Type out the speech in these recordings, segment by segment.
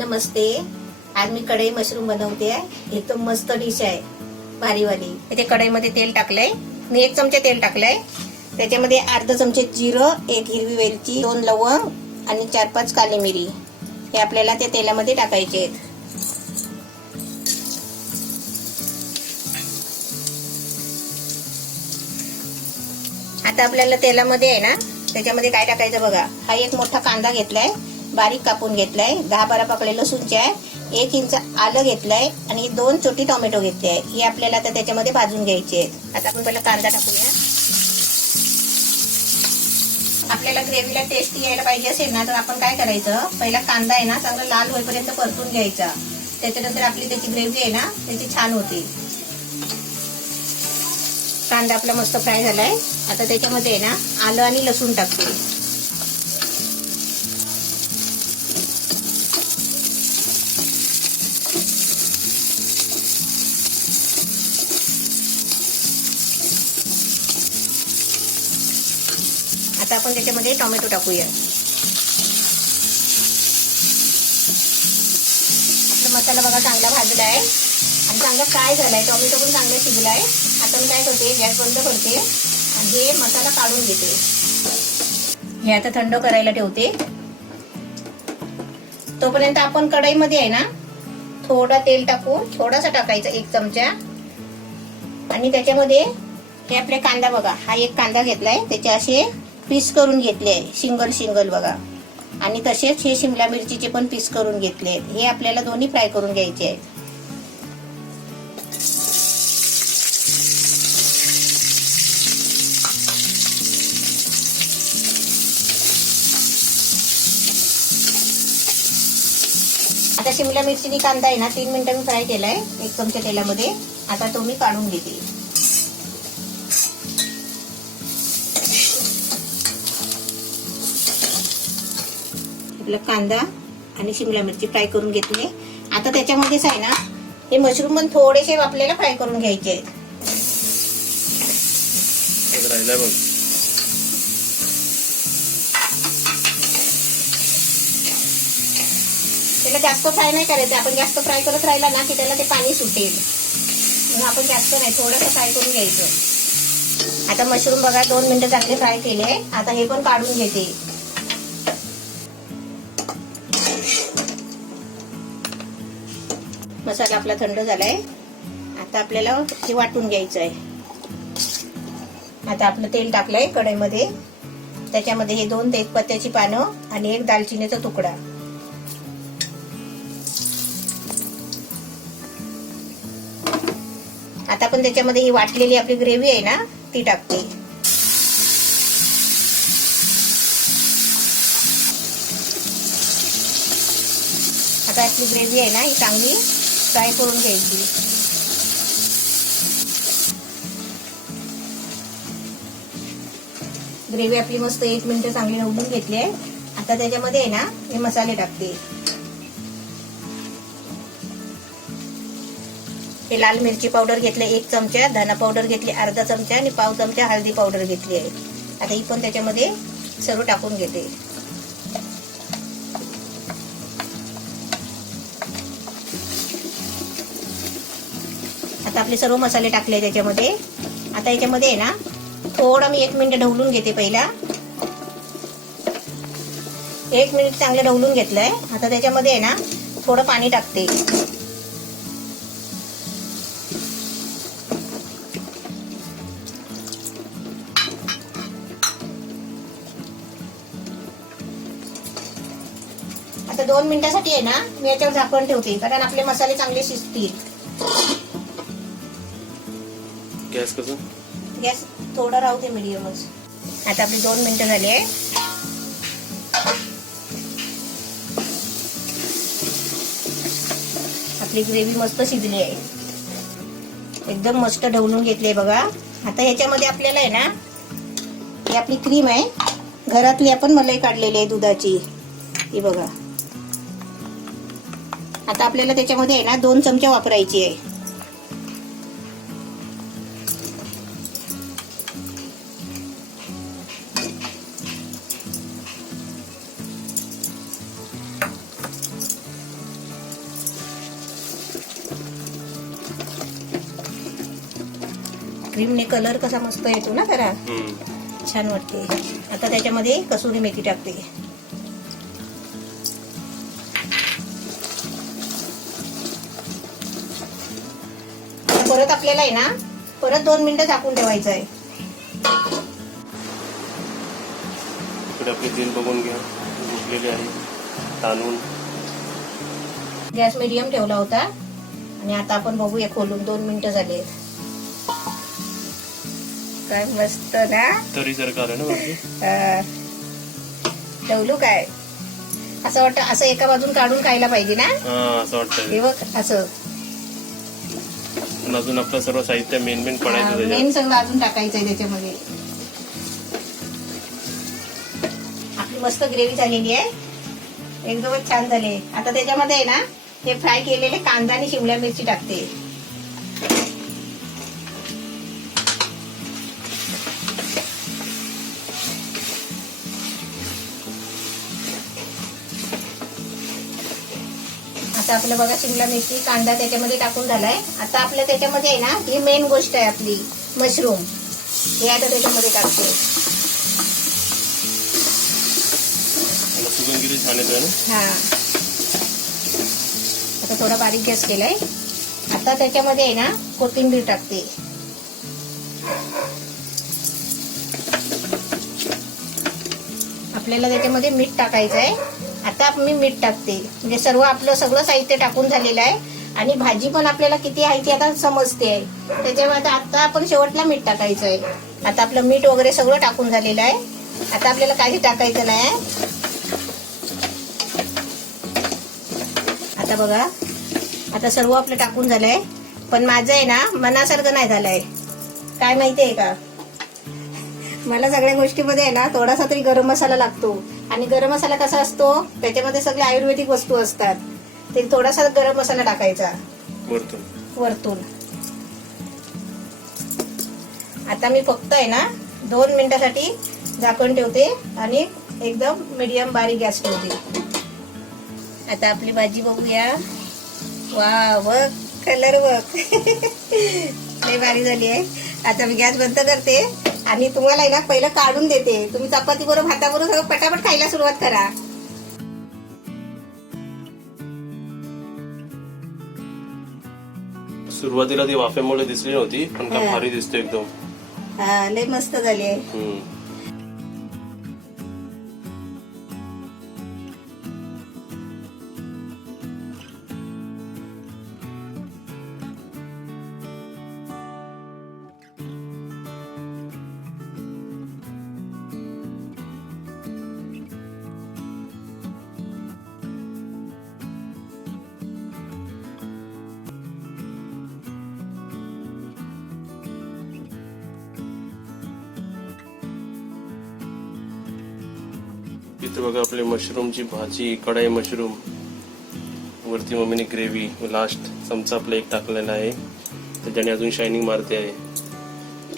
नमस्ते. आज मी कढई मशरूम बनवते आहे. एकदम मस्त डिश आहे, भारीवाली. इथे कढईमध्ये तेल टाकलंय. मी 1 चमचा तेल टाकलंय. त्याच्यामध्ये अर्धा चमचे जिरं, 1 हिरवी वेलची, 2 लवंग आणि 4-5 काली मिरी हे आपल्याला त्या तेलामध्ये टाकायचे आहेत. आता आपल्याला तेलामध्ये आहे ना, त्याच्यामध्ये काय टाकायचं बघा. हा एक मोठा कांदा घेतलाय, बारीक कापून घेतलाय. 10-12 पाकळे लसूणचे आहे. 1 इंच आलं घेतलंय आणि 2 छोटी टोमॅटो घेतले आहे. हे आपल्याला आता त्याच्यामध्ये भाजून घ्यायचे आहेत. आता आपण पहिला कांदा टाकूया. आपल्याला ग्रेव्हीला टेस्ट यायला पाहिजे असेल ना, तर आपण काय करायचं, पहिला कांदा आहे ना चांगला लाल होईपर्यंत परतून घ्यायचा. त्याच्यानंतर आपली त्याची ग्रेव्ही आहे ना त्याची छान होते. कांदा आपला मस्त फ्राय झालाय. आता त्याच्यामध्ये आहे ना आलं आणि लसूण टाकते. आता आपण त्याच्यामध्ये टोमॅटो टाकूया. आपला मसाला बघा चांगला भाजला आहे आणि चांगला फ्राय झालाय. टोमॅटो पण चांगला शिजलाय. आता मी काय करते, गॅस बंद करते आणि हे मसाला काढून घेते. हे आता थंड करायला ठेवते. तोपर्यंत आपण कढईमध्ये आहे ना थोडा तेल टाकून, थोडासा टाकायचा 1 चमचा, आणि त्याच्यामध्ये हे आपले कांदा बघा, हा एक कांदा घेतलाय, त्याचे असे पीस करून घेतले आहे, सिंगल बघा. आणि तसेच हे शिमला मिरचीचे पण पीस करून घेतले आहेत. हे आपल्याला दोन्ही फ्राय करून घ्यायचे आहेत. आता शिमला मिरचीनी कांदा आहे ना 3 मिनिटं मी फ्राय केलाय 1 चमचा तेलामध्ये. आता तो मी काढून घेते. आपला कांदा आणि शिमला मिरची फ्राय करून घेतली. आता त्याच्यामध्येच आहे ना हे मशरूम पण थोडेसे आपल्याला फ्राय करून घ्यायचे आहेत. त्याला जास्त फ्राय नाही करायचं. आपण जास्त फ्राय करत राहिला ना की त्याला ते पाणी सुटेल. म्हणून आपण जास्त नाही, थोडंसं फ्राय करून घ्यायचं. आता मशरूम बघा 2 मिनिटं चांगले फ्राय केले. आता हे पण काढून घेते. मसाला आपला थंड झालाय. आता आपल्याला हे वाटून घ्यायचं आहे. आता आपलं तेल टाकलंय कढईमध्ये. त्याच्यामध्ये हे 2 तेजपत्त्याची पानं आणि 1 दालचिनीचा तुकडा. आता आपण त्याच्यामध्ये ही वाटलेली आपली ग्रेव्ही आहे ना ती टाकते. आता आपली ग्रेव्ही आहे ना ही चांगली फ्राय करून घ्यायची. ग्रेव्ही आपली मस्त 1 मिनिट चांगली निवडून घेतली आहे. आता त्याच्यामध्ये आहे ना हे मसाले टाकते. हे लाल मिरची पावडर घेतले 1 चमचा, धना पावडर घेतली अर्धा चमचा आणि पाव चमचा हळदी पावडर घेतली आहे. आता ही पण त्याच्यामध्ये सर्व टाकून घेते. आता आपले सर्व मसाले टाकले त्याच्यामध्ये. आता याच्यामध्ये आहे ना थोडं मी 1 मिनिट ढवलून घेते. पहिला 1 मिनिट चांगलं ढवलून घेतलंय. आता त्याच्यामध्ये आहे ना थोडं पाणी टाकते. आता 2 मिनिटासाठी आहे ना मी याच्यावर झाकण ठेवते, कारण आपले मसाले चांगले शिजतील. गॅस कसा? गॅस थोडा राहू दे मीडियमच. आता आपली 2 मिनिटं झाली आहे. आपली ग्रेव्ही मस्त शिजली आहे. एकदम मस्त ढवळून घेतली बघा. आता ह्याच्यामध्ये आपल्याला आहे ना ही आपली क्रीम आहे घरातली, आपण मलाई काढलेली आहे दुधाची, ही बघा. आता आपल्याला त्याच्यामध्ये आहे ना 2 चमचे वापरायची आहे. क्रीमने कलर कसा मस्त येतो ना जरा, छान वाटते. आता त्याच्यामध्ये कसुरी मेथी टाकते. परत आपल्याला आहे ना परत 2 मिनिटं झाकून ठेवायचं आहे. इकडे आपले तेल बघून घ्या, उठलेले आहे ताणून. गॅस मीडियम ठेवला होता आणि आता आपण बघूया खोलून. 2 मिनिटं झाले. काय मस्त ना, तरी सरकार आहे ना वरती. ठेवलो काय असं वाटतं, असं एका बाजून काढून खायला पाहिजे ना. असं वाटतं. हे बघ असं अजून आपलं सर्व साहित्य मेन पडायचं मेन त्याच्यात. सगळं अजून टाकायचंय त्याच्यामध्ये. आपली मस्त ग्रेव्ही झालेली आहे, एकदमच छान झाली. आता त्याच्यामध्ये आहे ना हे फ्राय केलेले कांदा आणि शिमला मिरची टाकते. आता आपलं बघा शिमला मिरची कांदा त्याच्यामध्ये टाकून झालाय. आता आपल्या त्याच्यामध्ये आहे ना ही मेन गोष्ट आहे आपली मशरूम. हे आता त्याच्यामध्ये टाकते. सुगंधित छान येतोय ना. हा, आता थोडा बारीक गॅस केलाय. आता त्याच्यामध्ये आहे ना कोथिंबीर टाकते. आपल्याला त्याच्यामध्ये मीठ टाकायचं आहे. आता मी मीठ टाकते, म्हणजे सर्व आपलं सगळं साहित्य टाकून झालेलं आहे आणि भाजी पण आपल्याला किती आहे ती आता समजते आहे. त्याच्यामध्ये आता आपण शेवटला मीठ टाकायचं आहे. आता आपलं मीठ वगैरे सगळं टाकून झालेलं आहे. आता आपल्याला काही टाकायचं नाही. आता बघा, आता सर्व आपलं टाकून झालंय, पण माझं आहे ना मनासारखं नाही झालंय. काय माहितीये का, मला सगळ्या गोष्टीमध्ये आहे ना थोडासा तरी गरम मसाला लागतो. आणि गरम मसाला कसा असतो, त्याच्यामध्ये सगळे आयुर्वेदिक वस्तू असतात. ते थोडासा गरम मसाला टाकायचा वरतून. आता मी फक्त आहे ना 2 मिनिटासाठी झाकण ठेवते आणि एकदम मीडियम बारीक गॅस ठेवते. आता आपली भाजी बघूया. वा, बघ कलर बघ. लय भारी झाली आहे. आता मी गॅस बंद करते आणि तुम्हाला आहे ना पहिलं काढून देते. तुम्ही चपाती बरोबर भाताबरोबर सगळं पटापट खायला सुरुवात करा. सुरुवातीला ती वाफेमुळे दिसली नव्हती, पण का भारी दिसते एकदम. हा, लय मस्त झाली आहे. इथे बघा आपली मशरूमची भाजी, कढाई मशरूम, वरती मम्मीने ग्रेव्ही, लास्ट चमचा आपला एक टाकलेला आहे, त्याच्याने अजून शायनिंग मारते आहे.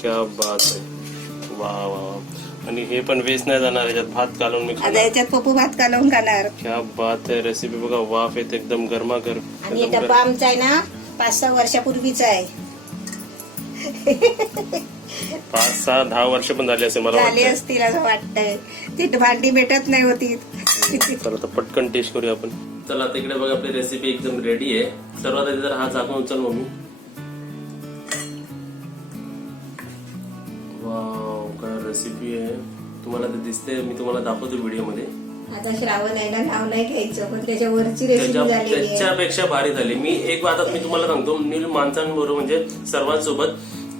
क्या बात आहे, वा वा. आणि हे पण वेस्ट नाही जाणार, याच्यात भात घालून मी आता याच्यात पप्पू भात घालून खाणार. क्या बात आहे. रेसिपी बघा, वाफ येते एकदम गरमागरम. आणि डब्बा आमचा आहे ना 5-6 वर्षापूर्वीचा आहे. 5-6-10 वर्ष पण झाली असेल मला झाले वाटतं. असतील असं वाटतंय. ती भांडी भेटत नाही होती. चला आता पटकन टेस्ट करूया आपण. चला आता इकडे बघा आपली रेसिपी एकदम रेडी आहे. सर्वात आधी जर हा झाकून उचल मम्मी. वाव, काय रेसिपी आहे. तुम्हाला ते दिसते, मी तुम्हाला दाखवतो व्हिडिओ मध्ये. आता श्रावण आहे ना, नाव नाही घ्यायचं, पण त्याच्यावरची रेसिपी झालेली आहे. त्याच्यापेक्षा भारी झाली. मी एक आता मी तुम्हाला सांगतो, मी माणसांबरोबर म्हणजे सर्वांसोबत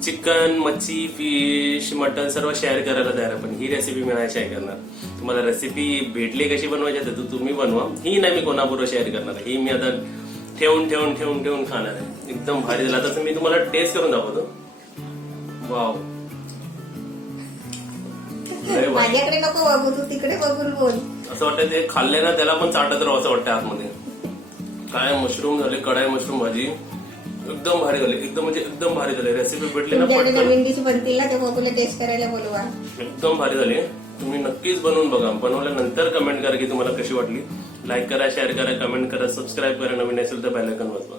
चिकन, मच्छी, फिश, मटन सर्व शेअर करायला तयार आहे, पण ही रेसिपी मी नाही शेअर करणार. तुम्हाला रेसिपी भेटली कशी बनवायची तर तुम्ही बनवा. ही नाही मी कोणाबरोबर शेअर करणार आहे. ही मी आता ठेवून ठेवून ठेवून ठेवून खाणार आहे. एकदम भारी झाला. तर मी तुम्हाला टेस्ट करून दाखवतो. वाव, माझ्याकडे नको बघू, तू तिकडे बघून बोल. असं वाटतं ते खाल्ले ना त्याला पण चाटत राहावं असं वाटतं आतमध्ये. काय मशरूम झाले, कढाई मशरूम भाजी एकदम भारी झाली. एकदम म्हणजे एकदम भारी झाली. रेसिपी भेटली ना तुमच्याकडे पटकन. नवीन डिश बनतील ना, ते बघूला टेस्ट करायला बोलवा. एकदम भारी झाली. तुम्ही नक्कीच बनवून बघा. बनवल्यानंतर कमेंट करा की तुम्हाला कशी वाटली. लाईक करा, शेअर करा, कमेंट करा, सबस्क्राईब करा. नवीन असेल तर बेल आयकॉन वाजवा.